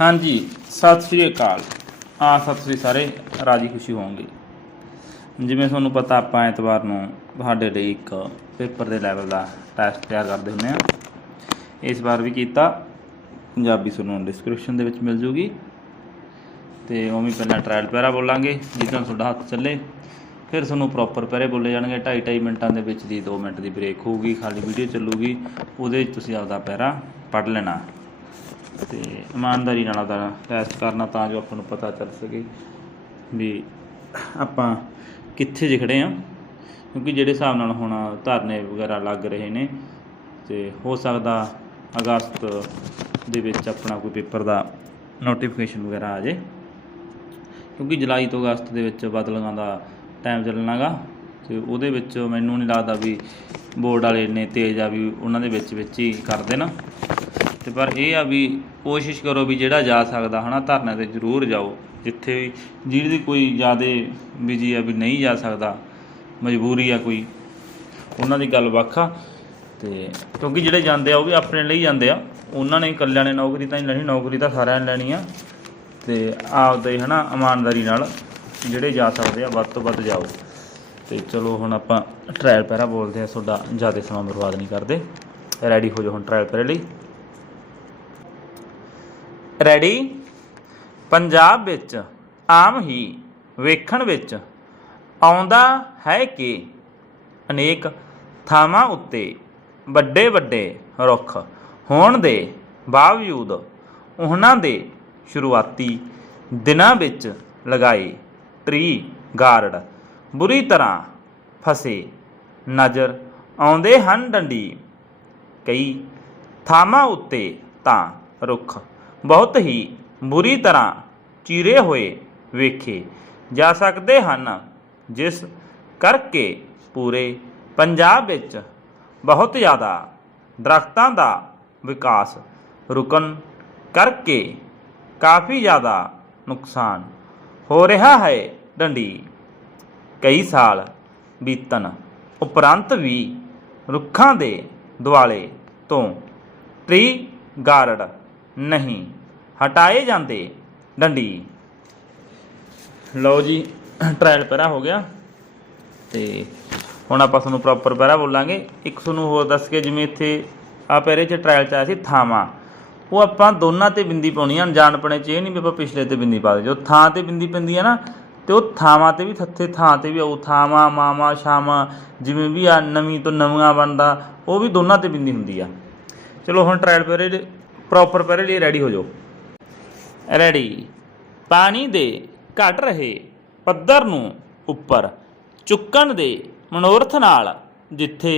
ਹਾਂਜੀ, ਸਤਿ ਸ੍ਰੀ ਅਕਾਲ। ਆ ਸਤਿ ਸ੍ਰੀ ਸਾਰੇ, ਰਾਜੀ ਖੁਸ਼ੀ ਹੋਵੋਗੇ। ਜਿਵੇਂ ਤੁਹਾਨੂੰ ਪਤਾ, ਆਪਾਂ ਐਤਵਾਰ ਨੂੰ ਤੁਹਾਡੇ ਲਈ ਇੱਕ ਪੇਪਰ ਦੇ ਲੈਵਲ ਦਾ ਟੈਸਟ ਤਿਆਰ ਕਰਦੇ ਹੁੰਦੇ ਆ ਇਸ ਵਾਰ ਵੀ ਕੀਤਾ। ਪੰਜਾਬੀ ਤੁਹਾਨੂੰ ਡਿਸਕ੍ਰਿਪਸ਼ਨ ਦੇ ਵਿੱਚ ਮਿਲ ਜੂਗੀ। ਤੇ ਉਵੇਂ ਪਹਿਲਾਂ ਟ੍ਰਾਇਲ ਪੈਰਾ ਬੋਲਾਂਗੇ, ਜਿੱਦਾਂ ਤੁਹਾਡਾ ਹੱਥ ਚੱਲੇ। ਫਿਰ ਤੁਹਾਨੂੰ ਪ੍ਰੋਪਰ ਪੈਰੇ ਬੋਲੇ ਜਾਣਗੇ। 2.5 2.5 ਮਿੰਟਾਂ ਦੇ ਵਿੱਚ ਦੀ 2 ਮਿੰਟ ਦੀ ਬ੍ਰੇਕ ਹੋਊਗੀ, ਖਾਲੀ ਵੀਡੀਓ ਚੱਲੂਗੀ। ਉਹਦੇ ਵਿੱਚ ਤੁਸੀਂ ਆਪਦਾ ਪੈਰਾ ਪੜ੍ਹ ਲੈਣਾ। ਤੇ ਇਮਾਨਦਾਰੀ ਨਾਲ ਆਪਦਾ ਟੈਸਟ ਕਰਨਾ ਤਾਂ ਜੋ ਆਪਾਂ ਨੂੰ ਪਤਾ ਚੱਲ ਸਕੇ ਵੀ ਆਪਾਂ ਕਿੱਥੇ ਜੇ ਖੜੇ ਆ ਕਿਉਂਕਿ ਜਿਹੜੇ ਹਿਸਾਬ ਨਾਲ ਹੁਣ ਧਰਨੇ ਵਗੈਰਾ ਲੱਗ ਰਹੇ ਨੇ ਤੇ ਹੋ ਸਕਦਾ ਅਗਸਤ ਦੇ ਵਿੱਚ ਆਪਣਾ ਕੋਈ ਪੇਪਰ ਦਾ ਨੋਟੀਫਿਕੇਸ਼ਨ ਵਗੈਰਾ ਆ ਜੇ ਕਿਉਂਕਿ ਜੁਲਾਈ ਤੋਂ ਅਗਸਤ ਦੇ ਵਿੱਚ ਬਦਲੀਆਂ ਦਾ ਟਾਈਮ ਚੱਲਣਾਗਾ ਤੇ ਉਹਦੇ ਵਿੱਚ ਮੈਨੂੰ ਨਹੀਂ ਲੱਗਦਾ ਵੀ ਬੋਰਡ ਵਾਲੇ ਇੰਨੇ ਤੇਜ਼ ਆ ਵੀ ਉਹਨਾਂ ਦੇ ਵਿੱਚ ਵਿੱਚ ਹੀ ਕਰ ਦੇਣ। ਤੇ ਪਰ ਇਹ ਆ ਵੀ ਕੋਸ਼ਿਸ਼ ਕਰੋ ਵੀ ਜਿਹੜਾ ਜਾ ਸਕਦਾ ਹਨਾ, ਧਰਨੇ ਤੇ ਜ਼ਰੂਰ ਜਾਓ। ਜਿੱਥੇ ਵੀ ਜਿਹਦੀ ਕੋਈ ਜ਼ਿਆਦਾ ਬਿਜ਼ੀ ਆ ਵੀ ਨਹੀਂ ਜਾ ਸਕਦਾ, ਮਜਬੂਰੀ ਆ ਕੋਈ, ਉਹਨਾਂ ਦੀ ਗੱਲ ਵੱਖ ਆ। ਤੇ ਕਿਉਂਕਿ ਜਿਹੜੇ ਜਾਂਦੇ ਆ, ਉਹ ਵੀ ਆਪਣੇ ਲਈ ਜਾਂਦੇ ਆ। ਉਹਨਾਂ ਨੇ ਇਕੱਲਿਆਂ ਨੇ ਨੌਕਰੀ ਤਾਂ ਨਹੀਂ ਲੈਣੀ, ਨੌਕਰੀ ਤਾਂ ਸਾਰਿਆਂ ਨੇ ਲੈਣੀ ਆ। ਤੇ ਆਪਦੇ ਹਨਾ, ਇਮਾਨਦਾਰੀ ਨਾਲ ਜਿਹੜੇ ਜਾ ਸਕਦੇ ਆ, ਵੱਧ ਤੋਂ ਵੱਧ ਜਾਓ। ਤੇ ਚਲੋ ਹੁਣ ਆਪਾਂ ਟ੍ਰਾਇਲ ਪੈਰਾ ਬੋਲਦੇ ਆ, ਤੁਹਾਡਾ ਜ਼ਿਆਦਾ ਸਮਾਂ ਬਰਬਾਦ ਨਹੀਂ ਕਰਦੇ। ਰੈਡੀ ਹੋ ਜਾਓ ਹੁਣ ਟ੍ਰਾਇਲ ਪੈਰੇ ਲਈ। ਰੈਡੀ? ਪੰਜਾਬ ਵਿੱਚ ਆਮ ਹੀ ਵੇਖਣ ਵਿੱਚ ਆਉਂਦਾ ਹੈ ਕਿ ਅਨੇਕ ਥਾਵਾਂ ਉੱਤੇ ਵੱਡੇ ਵੱਡੇ ਰੁੱਖ ਹੋਣ ਦੇ ਬਾਵਜੂਦ ਉਹਨਾਂ ਦੇ ਸ਼ੁਰੂਆਤੀ ਦਿਨਾਂ ਵਿੱਚ ਲਗਾਏ ਟ੍ਰੀ ਗਾਰਡ ਬੁਰੀ ਤਰ੍ਹਾਂ ਫਸੇ ਨਜ਼ਰ ਆਉਂਦੇ ਹਨ ਡੰਡੀ। ਕਈ ਥਾਵਾਂ ਉੱਤੇ ਤਾਂ ਰੁੱਖ ਬਹੁਤ ਹੀ ਬੁਰੀ ਤਰ੍ਹਾਂ ਚੀਰੇ ਹੋਏ ਵੇਖੇ ਜਾ ਸਕਦੇ ਹਨ, ਜਿਸ ਕਰਕੇ ਪੂਰੇ ਪੰਜਾਬ ਵਿੱਚ ਬਹੁਤ ਜ਼ਿਆਦਾ ਦਰਖਤਾਂ ਦਾ ਵਿਕਾਸ ਰੁਕਣ ਕਰਕੇ ਕਾਫੀ ਜ਼ਿਆਦਾ ਨੁਕਸਾਨ ਹੋ ਰਿਹਾ ਹੈ। ਡੰਡੀ ਕਈ ਸਾਲ ਬੀਤਣ ਉਪਰੰਤ ਵੀ ਰੁੱਖਾਂ ਦੇ ਦੁਆਲੇ ਤੋਂ ਟ੍ਰੀ ਗਾਰਡ ਨਹੀਂ। ਹਟਾਏ ਜਾਂਦੇ ਡੰਡੀ। ਲਓ ਜੀ ਟ੍ਰਾਇਲ ਪੈਰਾ ਹੋ ਗਿਆ। ਤੇ ਹੁਣ ਆਪਾਂ ਤੁਹਾਨੂੰ ਪ੍ਰੋਪਰ ਪੈਰਾ ਬੋਲਾਂਗੇ। ਇੱਕ ਤੁਹਾਨੂੰ ਹੋਰ ਦੱਸ ਕੇ ਜਿਵੇਂ ਇੱਥੇ ਆ ਪੈਰੇ 'ਚ ਟ੍ਰਾਇਲ 'ਚ ਆਇਆ ਸੀ ਥਾਵਾਂ। ਉਹ ਆਪਾਂ ਦੋਨਾਂ ਤੇ ਬਿੰਦੀ ਪਾਉਣੀ ਆ। ਅਣਜਾਣਪਣੇ 'ਚ ਇਹ ਨਹੀਂ ਵੀ ਆਪਾਂ ਪਿਛਲੇ ਤੇ ਬਿੰਦੀ ਪਾ ਦੇ। ਜੋ ਥਾਂ ਤੇ ਬਿੰਦੀ ਪੈਂਦੀ ਆ ਨਾ, ਤੇ ਉਹ ਥਾਵਾਂ ਤੇ ਵੀ ਥੱਥੇ ਥਾਂ ਤੇ ਵੀ ਉਹ ਥਾਵਾਂ, ਮਾਵਾਂ ਸ਼ਾਮਾਂ ਜਿਵੇਂ ਵੀ ਆ, ਨਵੀਂ ਤੋਂ ਨਵੀਆਂ ਬਣਦਾ, ਉਹ ਵੀ ਦੋਨਾਂ ਤੇ ਬਿੰਦੀ ਹੁੰਦੀ ਆ। ਚਲੋ ਹੁਣ ਟ੍ਰਾਇਲ ਪੈਰੇ ਪ੍ਰੋਪਰ ਪੈਰੇ ਲਈ ਰੈਡੀ ਹੋ ਜਾਓ। ਰੈਡੀ ਪਾਣੀ ਦੇ ਘਟ ਰਹੇ ਪੱਧਰ ਨੂੰ ਉੱਪਰ, ਚੁੱਕਣ ਦੇ ਮਨੋਰਥ ਨਾਲ ਜਿੱਥੇ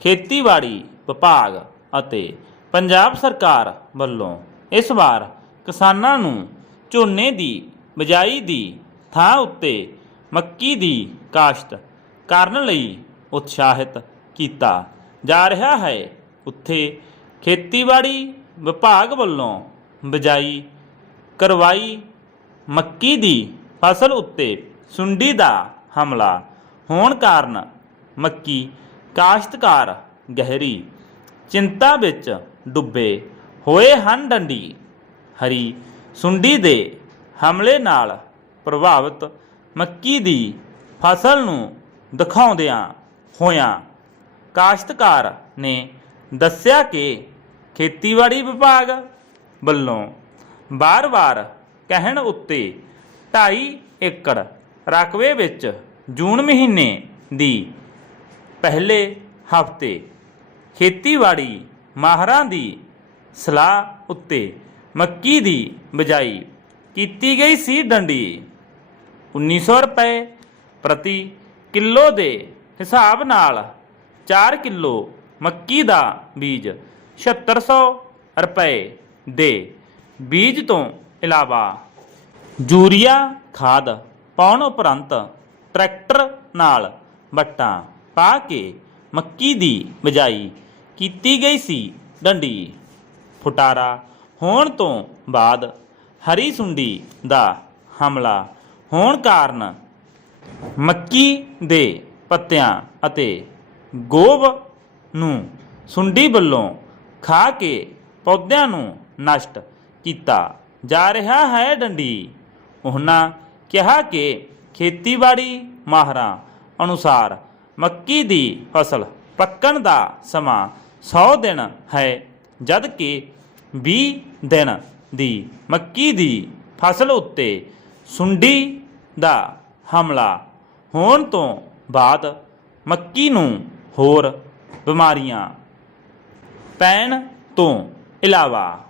ਖੇਤੀਬਾੜੀ ਵਿਭਾਗ ਅਤੇ ਪੰਜਾਬ ਸਰਕਾਰ ਵੱਲੋਂ ਇਸ ਵਾਰ ਕਿਸਾਨਾਂ ਨੂੰ ਝੋਨੇ ਦੀ ਬਿਜਾਈ ਦੀ ਥਾਂ ਉੱਤੇ ਮੱਕੀ ਦੀ ਕਾਸ਼ਤ ਕਰਨ ਲਈ ਉਤਸ਼ਾਹਿਤ ਕੀਤਾ ਜਾ ਰਿਹਾ ਹੈ। ਉੱਥੇ ਖੇਤੀਬਾੜੀ ਵਿਭਾਗ ਵੱਲੋਂ ਬਿਜਾਈ, ਕਰਵਾਈ, ਮੱਕੀ ਦੀ ਫਸਲ ਉੱਤੇ ਸੁੰਡੀ ਦਾ ਹਮਲਾ। ਹੋਣ ਕਾਰਨ ਮੱਕੀ ਕਾਸ਼ਤਕਾਰ ਗਹਿਰੀ ਚਿੰਤਾ ਵਿੱਚ ਡੁੱਬੇ ਹੋਏ ਹਨ ਡੰਡੀ। ਹਰੀ ਸੁੰਡੀ ਦੇ ਹਮਲੇ ਨਾਲ ਪ੍ਰਭਾਵਿਤ ਮੱਕੀ ਦੀ ਫਸਲ ਨੂੰ ਦਿਖਾਉਂਦਿਆਂ ਹੋਇਆਂ ਕਾਸ਼ਤਕਾਰ ਨੇ ਦੱਸਿਆ ਕਿ ਖੇਤੀਬਾੜੀ ਵਿਭਾਗ ਵੱਲੋਂ ਬਾਰ-ਬਾਰ ਕਹਿਣ ਉੱਤੇ 2.5 ਏਕੜ ਰਕਬੇ ਵਿੱਚ ਜੂਨ ਮਹੀਨੇ ਦੀ ਪਹਿਲੇ ਹਫ਼ਤੇ ਖੇਤੀਬਾੜੀ ਮਾਹਰਾਂ ਦੀ ਸਲਾਹ ਉੱਤੇ ਮੱਕੀ ਦੀ ਬਿਜਾਈ ਕੀਤੀ ਗਈ ਸੀ ਡੰਡੀ। 1900 ਰੁਪਏ ਪ੍ਰਤੀ ਕਿਲੋ ਦੇ ਹਿਸਾਬ ਨਾਲ 4 ਕਿਲੋ ਮੱਕੀ ਦਾ ਬੀਜ 7600 ਰੁਪਏ ਦੇ ਬੀਜ ਤੋਂ ਇਲਾਵਾ ਯੂਰੀਆ, ਖਾਦ ਪਾਉਣ ਉਪਰੰਤ ਟਰੈਕਟਰ ਨਾਲ ਵੱਟਾਂ ਪਾ ਕੇ ਮੱਕੀ ਦੀ ਬਿਜਾਈ ਕੀਤੀ ਗਈ ਸੀ। ਡੰਡੀ ਫੁਟਾਰਾ ਹੋਣ ਤੋਂ ਬਾਅਦ ਹਰੀ ਸੁੰਡੀ ਦਾ ਹਮਲਾ ਹੋਣ ਕਾਰਨ ਮੱਕੀ ਦੇ ਪੱਤਿਆਂ ਅਤੇ ਗੋਬ ਨੂੰ ਸੁੰਡੀ ਵੱਲੋਂ ਖਾ ਕੇ ਪੌਦਿਆਂ ਨੂੰ ਨਸ਼ਟ ਕੀਤਾ ਜਾ ਰਿਹਾ ਹੈ ਡੰਡੀ। ਉਹਨਾਂ ਕਿਹਾ ਕਿ ਖੇਤੀਬਾੜੀ ਮਾਹਰਾਂ ਅਨੁਸਾਰ ਮੱਕੀ ਦੀ ਫਸਲ ਪੱਕਣ ਦਾ ਸਮਾਂ 100 ਦਿਨ ਹੈ ਜਦ ਕਿ 20 ਦਿਨ ਦੀ ਮੱਕੀ ਦੀ ਫਸਲ ਉੱਤੇ ਸੁੰਡੀ ਦਾ ਹਮਲਾ ਹੋਣ ਤੋਂ ਬਾਅਦ ਮੱਕੀ ਨੂੰ ਹੋਰ ਬਿਮਾਰੀਆਂ ਪੈਣ ਤੋਂ ਇਲਾਵਾ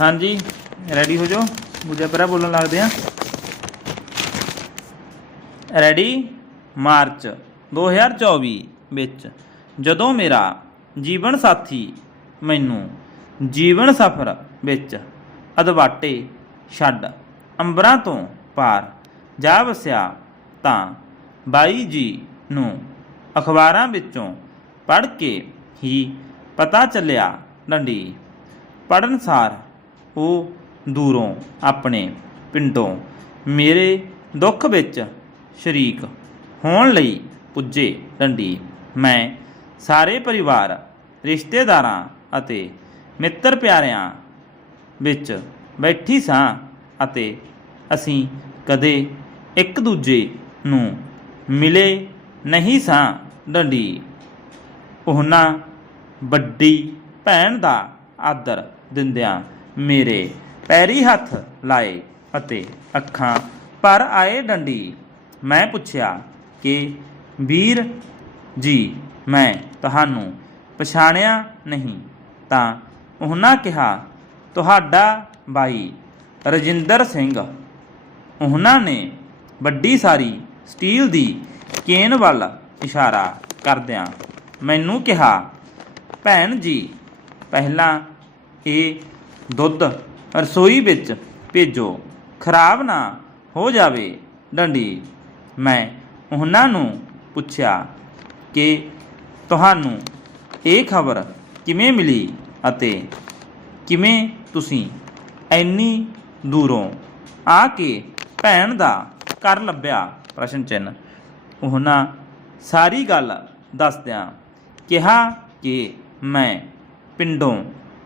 ਹਾਂਜੀ ਰੈਡੀ ਹੋ ਜਾਓ। ਦੂਜਾ ਪੈਰਾ ਬੋਲਣ ਲੱਗਦੇ ਆ ਰੈਡੀ ਮਾਰਚ 2024 ਵਿੱਚ ਜਦੋਂ ਮੇਰਾ ਜੀਵਨ ਸਾਥੀ ਮੈਨੂੰ ਜੀਵਨ ਸਫਰ ਵਿੱਚ ਅਦਵਾਟੇ ਛੱਡ ਅੰਬਰਾਂ ਤੋਂ ਪਾਰ ਜਾ ਵਸਿਆ ਤਾਂ ਬਾਈ ਜੀ ਨੂੰ ਅਖਬਾਰਾਂ ਵਿੱਚੋਂ ਪੜ੍ਹ ਕੇ ਹੀ ਪਤਾ ਚੱਲਿਆ, ਡੰਡੀ ਪੜਨਸਾਰ ਉਹ ਦੂਰੋਂ, ਆਪਣੇ ਪਿੰਡੋਂ, ਮੇਰੇ ਦੁੱਖ ਵਿੱਚ ਸ਼ਰੀਕ ਹੋਣ ਲਈ ਪੁੱਜੇ ਡੰਡੀ ਮੈਂ ਸਾਰੇ ਪਰਿਵਾਰ, ਰਿਸ਼ਤੇਦਾਰਾਂ ਅਤੇ ਮਿੱਤਰ ਪਿਆਰਿਆਂ ਵਿੱਚ ਬੈਠੀ ਸਾਂ ਅਤੇ ਅਸੀਂ ਕਦੇ ਇੱਕ ਦੂਜੇ ਨੂੰ ਮਿਲੇ ਨਹੀਂ ਸਾਂ ਡੰਡੀ ਉਹਨਾਂ ਵੱਡੀ ਭੈਣ ਦਾ ਆਦਰ ਦਿੰਦਿਆਂ ਮੇਰੇ ਪੈਰੀ ਹੱਥ ਲਾਏ ਅਤੇ ਅੱਖਾਂ ਭਰ ਆਏ ਡੰਡੀ। ਮੈਂ ਪੁੱਛਿਆ ਕਿ, ਵੀਰ ਜੀ, ਮੈਂ ਤੁਹਾਨੂੰ ਪਛਾਣਿਆ ਨਹੀਂ। ਤਾਂ ਉਹਨਾਂ ਕਿਹਾ, ਤੁਹਾਡਾ ਬਾਈ ਰਜਿੰਦਰ ਸਿੰਘ। ਉਹਨਾਂ ਨੇ ਵੱਡੀ ਸਾਰੀ ਸਟੀਲ ਦੀ ਕੇਨ ਵੱਲ ਇਸ਼ਾਰਾ ਕਰਦਿਆਂ ਮੈਨੂੰ ਕਿਹਾ, ਭੈਣ ਜੀ, ਪਹਿਲਾਂ ਇਹ ਦੁੱਧ ਰਸੋਈ ਵਿੱਚ ਭੇਜੋ। ਖਰਾਬ ਨਾ ਹੋ ਜਾਵੇ ਡੰਡੀ। ਮੈਂ ਉਹਨਾਂ ਨੂੰ ਪੁੱਛਿਆ ਕਿ ਤੁਹਾਨੂੰ ਇਹ ਖਬਰ ਕਿਵੇਂ ਮਿਲੀ ਅਤੇ ਕਿਵੇਂ ਤੁਸੀਂ ਇੰਨੀ ਦੂਰੋਂ ਆ ਕੇ ਭੈਣ ਦਾ ਘਰ ਲੱਭਿਆ? ਪ੍ਰਸ਼ਨ ਚਿੰਨ ਉਹਨਾਂ ਸਾਰੀ ਗੱਲ ਦੱਸਦਿਆਂ ਕਿਹਾ ਕਿ ਮੈਂ ਪਿੰਡੋਂ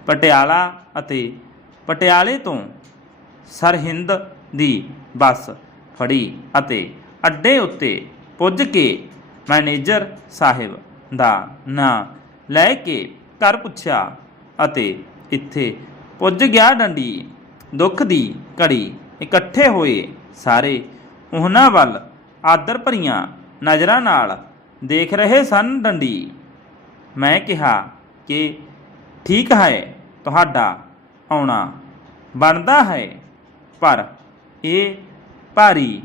ਪਟਿਆਲਾ ਅਤੇ ਪਟਿਆਲੇ ਤੋਂ ਸਰਹਿੰਦ ਦੀ ਬੱਸ ਫੜੀ ਅਤੇ ਅੱਡੇ ਉੱਤੇ ਪੁੱਜ ਕੇ ਮੈਨੇਜਰ ਸਾਹਿਬ ਦਾ ਨਾਂ ਲੈ ਕੇ ਘਰ ਪੁੱਛਿਆ ਅਤੇ ਇੱਥੇ ਪੁੱਜ ਗਿਆ ਡੰਡੀ। ਦੁੱਖ ਦੀ ਘੜੀ ਇਕੱਠੇ ਹੋਏ ਸਾਰੇ ਉਹਨਾਂ ਵੱਲ ਆਦਰ ਭਰੀਆਂ ਨਜ਼ਰਾਂ ਨਾਲ ਦੇਖ ਰਹੇ ਸਨ ਡੰਡੀ। ਮੈਂ ਕਿਹਾ ਕਿ ਠੀਕ ਹੈ ਤੁਹਾਡਾ ਆਉਣਾ ਬਣਦਾ ਹੈ। ਪਰ ਇਹ ਭਾਰੀ